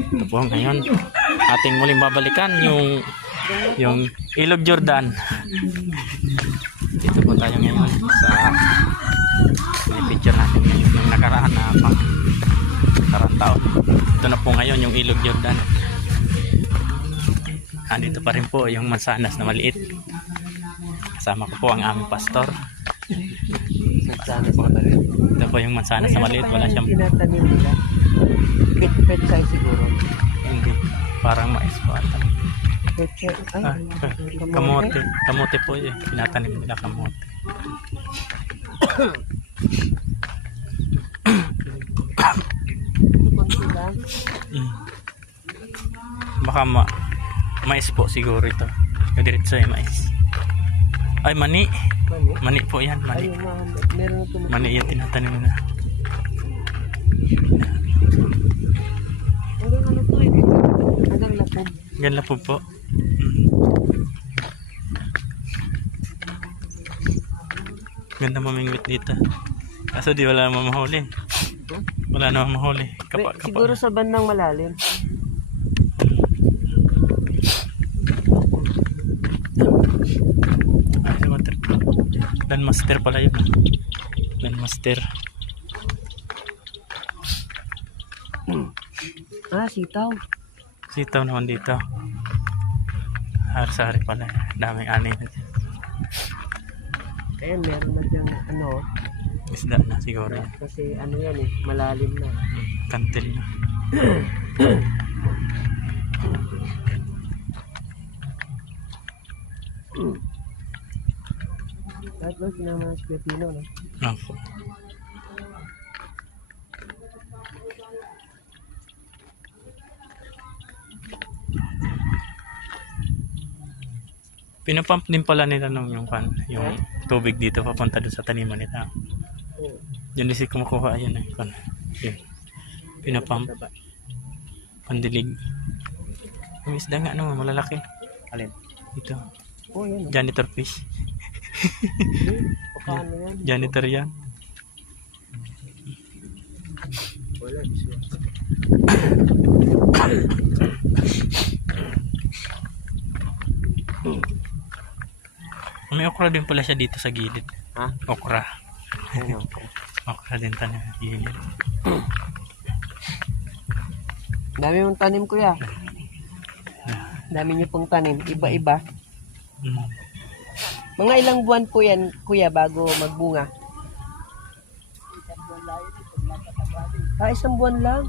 Ito po ngayon ating muling babalikan yung Ilog Jordan. Dito po tayo ngayon sa may picture natin yung nakaraan na nakaraan taon. Ito na po ngayon yung Ilog Jordan. Andito pa rin po yung mansanas na maliit. Kasama ko po ang aming pastor. Mansanas na maliit. Ito po yung mansanas na maliit. Wala siyang tinatanim nila. Pet siguro. Hindi. Parang mais po ata. Kamote. Kamote po eh. Tinatanim nila kamote. Baka mais po siguro ito. Yung diretso ay mais. Ay mani. Mani po yan. Mani. Mani yan tinatanim nila. Gan lapog po. Ganda mamingwit dito. Kaso di wala naman mahuli. Wala naman mahuli. Siguro sa bandang malalim. Dan master pala yun. Dan master. Sitaw. Sitaw naman dito. Harsari pala. Daming ani na dyan. Ayan, meron na dyan Isda na siguro yan. Kasi yan malalim na. Kantil na. Kahit ba sinama ng Pilipino, no? Opo. Pinapump din pala nila yung tubig dito papunta doon sa taniman nila. Diyan din si kumukuha yan yun. Pinapump. Pandilig. Yung isda nga malalaki. Alin? Ito. Yan. Janitor fish. Paano yan? Janitor yan. Wala siya. May okra din pala siya dito sa gilid. Ha? Okra. Ano? Okra din tanim sa gilid. Dami mong tanim, kuya. Dami niyo pong tanim. Iba-iba. Mga ilang buwan po yan, kuya, bago magbunga? Isang buwan lang.